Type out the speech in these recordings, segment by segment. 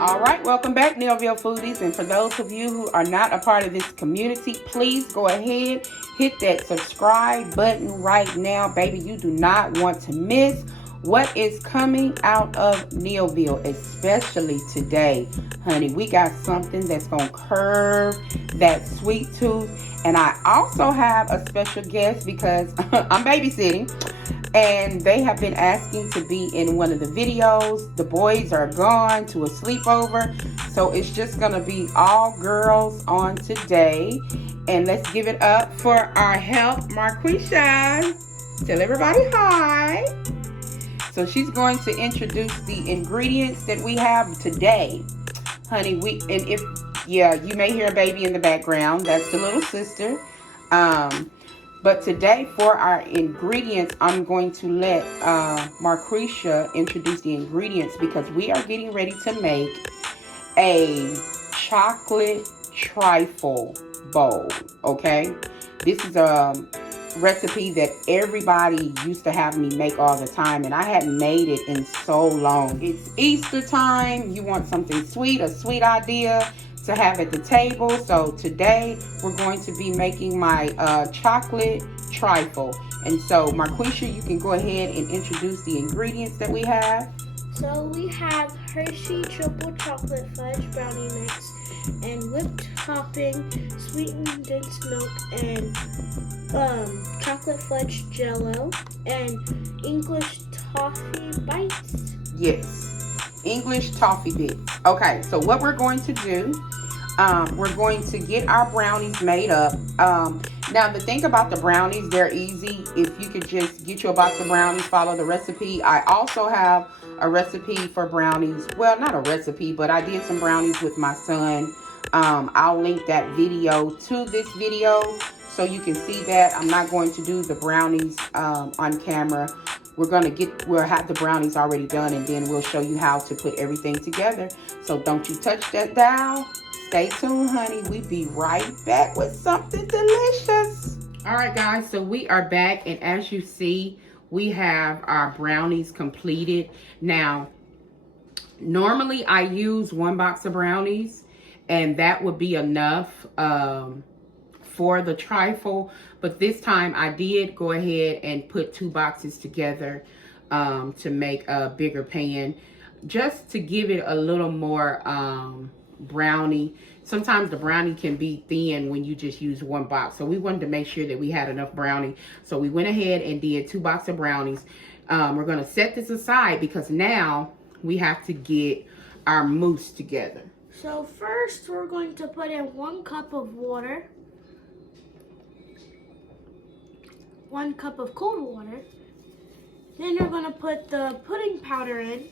All right, welcome back, Neilville Foodies. And for those of you who are not a part of this community, please go ahead, hit that subscribe button right now, baby. You do not want to miss what is coming out of Neilville, especially today, honey. We got something that's going to curve that sweet tooth. And I also have a special guest because I'm babysitting. And they have been asking to be in one of the videos. The boys are gone to a sleepover. So it's just going to be all girls on today. And let's give it up for our help, Marquisha. Tell everybody hi. So she's going to introduce the ingredients that we have today. Honey, you may hear a baby in the background. That's the little sister. But today for our ingredients, I'm going to let Marquisha introduce the ingredients because we are getting ready to make a chocolate trifle bowl, okay? This is a recipe that everybody used to have me make all the time, and I hadn't made it in so long. It's Easter time. You want something sweet, a sweet idea to have at the table. So today we're going to be making my chocolate trifle. And so Marquisha, you can go ahead and introduce the ingredients that we have. So we have Hershey triple chocolate fudge brownie mix and whipped topping, sweetened condensed milk, and chocolate fudge jello, and English toffee bites. Yes, English toffee bits. Okay, so what we're going to do, we're going to get our brownies made up. Now, the thing about the brownies, they're easy. If you could just get you a box of brownies, follow the recipe. I also have a recipe for brownies. Well, not a recipe, but I did some brownies with my son. I'll link that video to this video so you can see that. I'm not going to do the brownies on camera. We'll have the brownies already done, and then we'll show you how to put everything together. So don't you touch that dial. Stay tuned, honey. We'll be right back with something delicious. All right, guys. So we are back, and as you see, we have our brownies completed. Now, normally I use 1 box of brownies, and that would be enough for the trifle. But this time I did go ahead and put 2 boxes together to make a bigger pan, just to give it a little more brownie. Sometimes the brownie can be thin when you just use 1 box. So we wanted to make sure that we had enough brownie. So we went ahead and did 2 boxes of brownies. We're going to set this aside because now we have to get our mousse together. So first we're going to put in 1 cup of water, 1 cup of cold water. Then you're going to put the pudding powder in.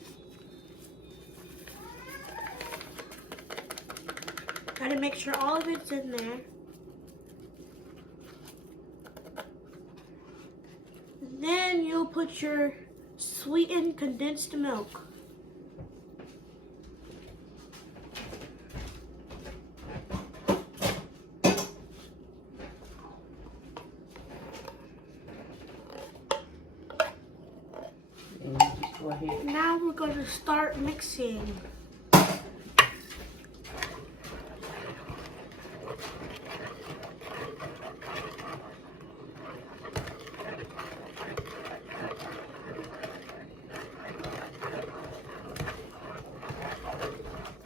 Got to make sure all of it's in there. Then you'll put your sweetened condensed milk. Go ahead. Now we're going to start mixing.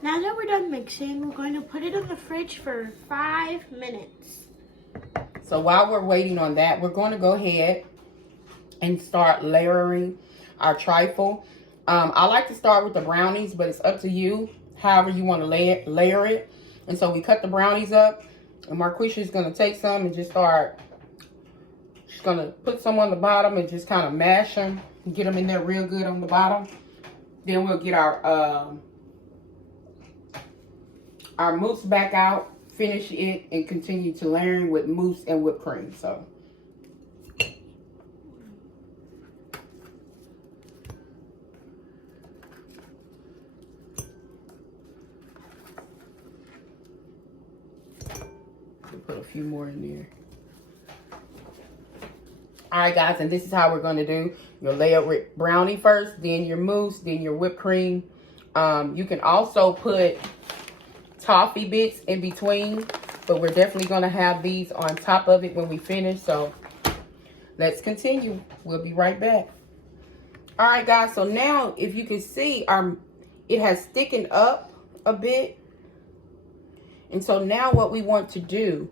Now that we're done mixing, we're going to put it in the fridge for 5 minutes. So while we're waiting on that, we're going to go ahead and start layering our trifle. I like to start with the brownies, but it's up to you, however you want to layer it. And so we cut the brownies up, and Marquisha is going to take some and just start. She's going to put some on the bottom and just kind of mash them, get them in there real good on the bottom. Then we'll get our mousse back out, finish it, and continue to layering with mousse and whipped cream. So we'll put a few more in there. All right, guys, and this is how we're going to do. You'll layer with brownie first, then your mousse, then your whipped cream. You can also put toffee bits in between, but we're definitely going to have these on top of it when we finish. So let's continue. We'll be right back. All right, guys. So now, if you can see, it has thickened up a bit. And so now what we want to do,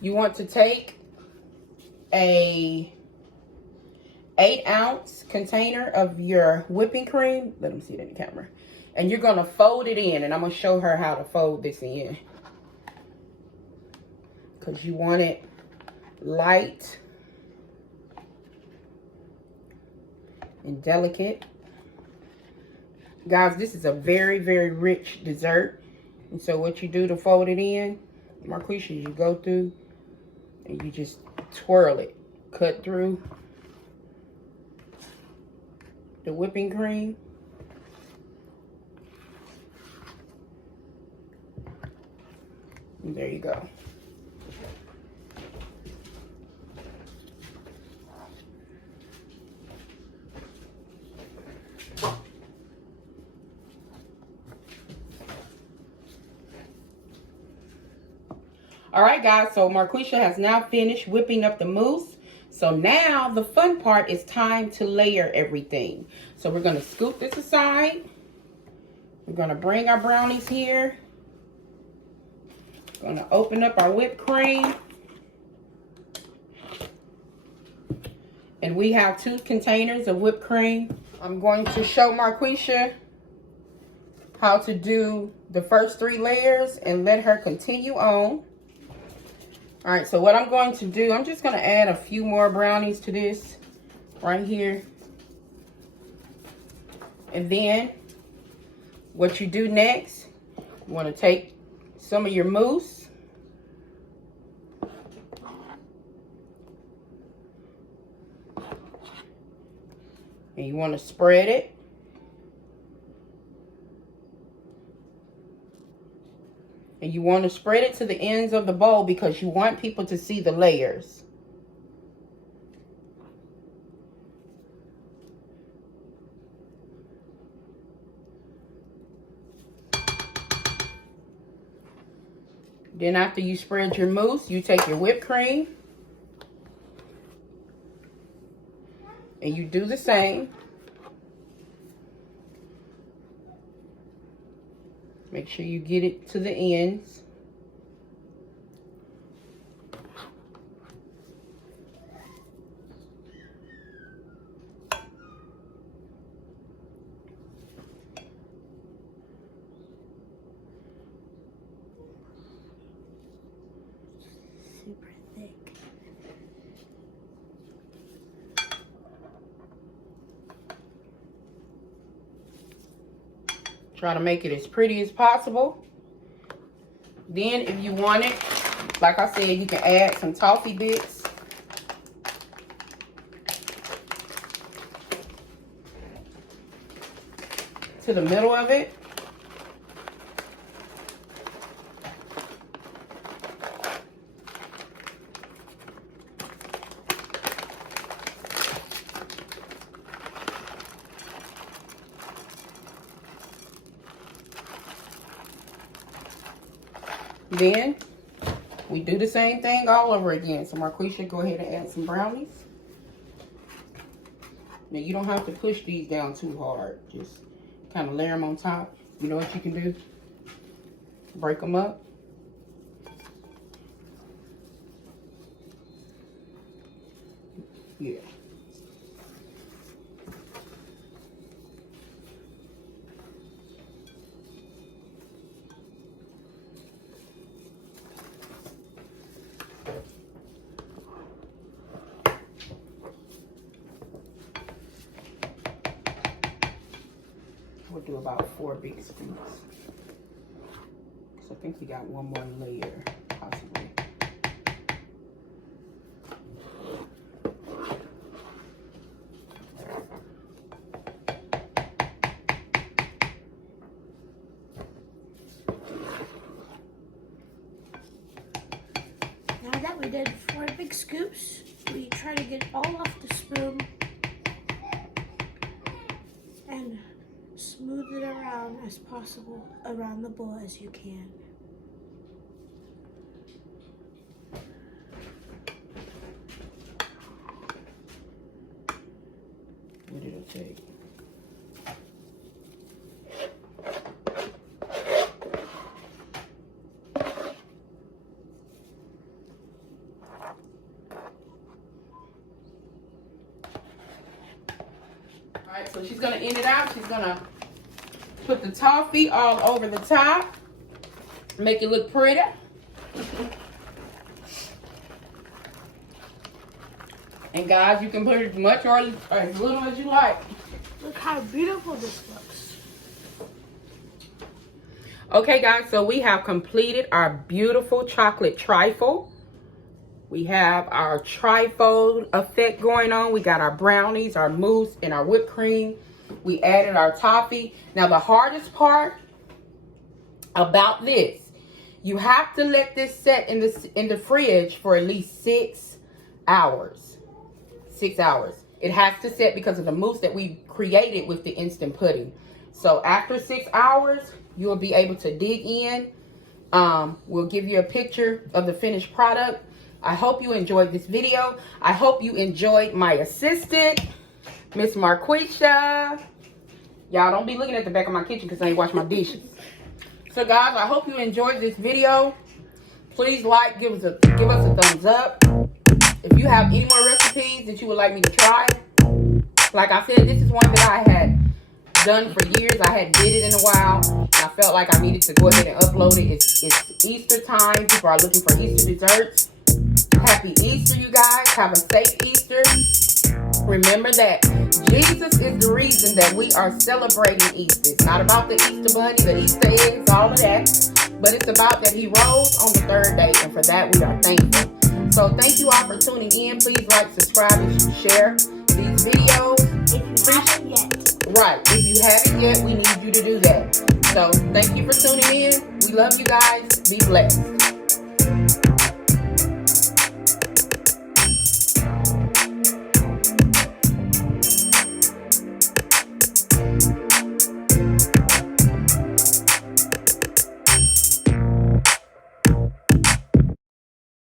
you want to take a 8-ounce container of your whipping cream. Let them see it in the camera. And you're going to fold it in. And I'm going to show her how to fold this in. Because you want it light and delicate. Guys, this is a very, very rich dessert. And so what you do to fold it in, Marquisha, you go through and you just twirl it. Cut through the whipping cream. And there you go. All right, guys, so Marquisha has now finished whipping up the mousse. So now the fun part is time to layer everything. So we're going to scoop this aside. We're going to bring our brownies here. Going to open up our whipped cream. And we have 2 containers of whipped cream. I'm going to show Marquisha how to do the first 3 layers and let her continue on. All right, so what I'm going to do, I'm just going to add a few more brownies to this right here. And then what you do next, you want to take some of your mousse. And you want to spread it. And you want to spread it to the ends of the bowl because you want people to see the layers. Then after you spread your mousse, you take your whipped cream. And you do the same. Make sure you get it to the ends. Super thick. Try to make it as pretty as possible. Then if you want it, like I said, you can add some toffee bits. To the middle of it. Then we do the same thing all over again. So Marquisha, go ahead and add some brownies. Now you don't have to push these down too hard. Just kind of layer them on top. You know what you can do? Break them up. Yeah. We'll do about 4 big scoops. So I think we got one more layer, possibly. Now that we did 4 big scoops, we try to get all off the spoon and smooth smooth it around as possible around the bowl as you can. What did it take? Alright, so she's gonna end it out. She's gonna put the toffee all over the top. Make it look pretty. And guys, you can put as much or as little as you like. Look how beautiful this looks. Okay guys, so we have completed our beautiful chocolate trifle. We have our trifle effect going on. We got our brownies, our mousse, and our whipped cream. We added our toffee. Now the hardest part about this, you have to let this set in the fridge for at least 6 hours. 6 hours. It has to set because of the mousse that we created with the instant pudding. So after 6 hours, you will be able to dig in. We'll give you a picture of the finished product. I hope you enjoyed this video. I hope you enjoyed my assistant, Miss Marquisha. Y'all don't be looking at the back of my kitchen because I ain't washed my dishes. So guys, I hope you enjoyed this video. Please like, give us a thumbs up. If you have any more recipes that you would like me to try, like I said, this is one that I had done for years. I hadn't did it in a while. And I felt like I needed to go ahead and upload it. It's Easter time. People are looking for Easter desserts. Happy Easter, you guys. Have a safe Easter. Remember that Jesus is the reason that we are celebrating Easter. It's not about the Easter bunny, the Easter eggs, all of that. But it's about that he rose on the third day. And for that, we are thankful. So thank you all for tuning in. Please like, subscribe, and share these videos. If you haven't yet. Right. If you haven't yet, we need you to do that. So thank you for tuning in. We love you guys. Be blessed.